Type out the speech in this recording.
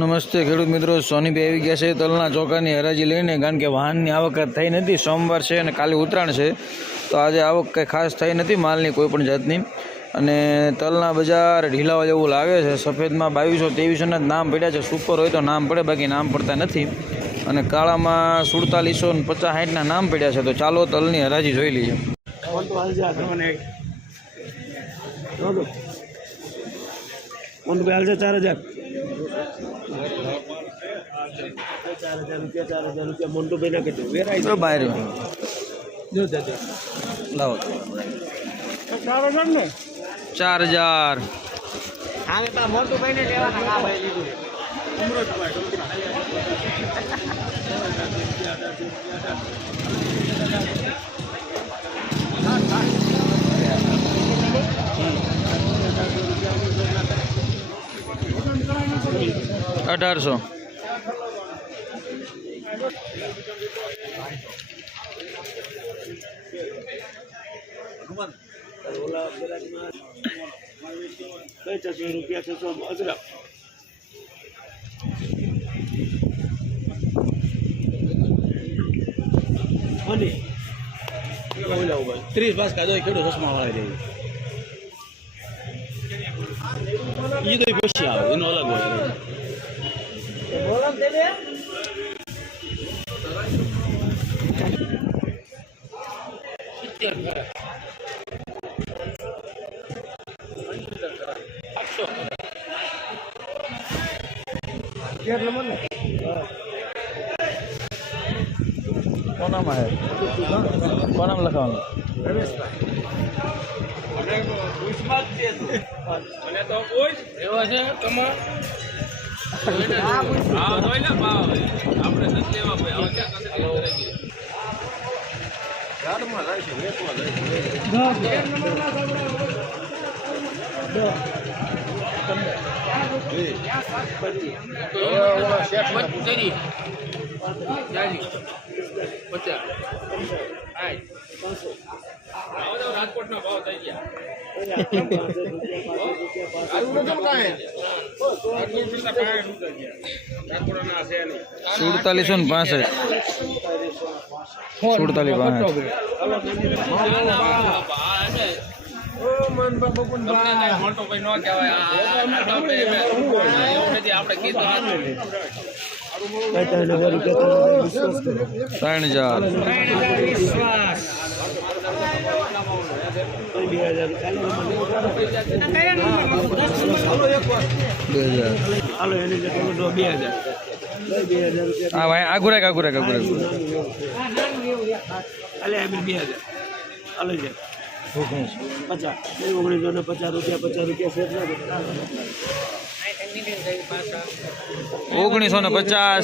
નમસ્તે ખેડૂત મિત્રો, સોનીભાઈ આવી ગયા છે તલના ચોખાની હરાજી લઈને, કારણ કે વાહનની આવક થઈ નથી. સોમવાર છે અને કાલે ઉત્તરાયણ છે, તો આજે આવક કંઈ ખાસ થઈ નથી માલની કોઈ પણ જાતની. અને તલના બજાર ઢીલાવા જેવું લાગે છે. સફેદમાં 2200-2300ના જ નામ પડ્યા છે. સુપર હોય તો નામ પડે, બાકી નામ પડતા નથી. અને કાળામાં 4750-60ના નામ પડ્યા છે. તો ચાલો તલની હરાજી જોઈ લઈએ. મોટું ભાઈ ના કીધું બહાર લાવો 4000. મોટું ભાઈ ને લેવાના ભાઈ લીધું 1800. રૂપિયા 600 અજરક અને 30 પાસ કાદો કેડો ચશ્મા વાળા લે એ તો પછી આવે એનો અલગ હોય બોલમ દે દે 70 કોનામાં હે? કોનામાં લખાવાનું? રાજકોટના ભાવ થઈ ગયા 4765. 4765. મોટો ભાઈ નો કહેવાય આપણે કીધું 3000. હા ભાઈ આગુરે આગુરે આગુરે 2000 1950.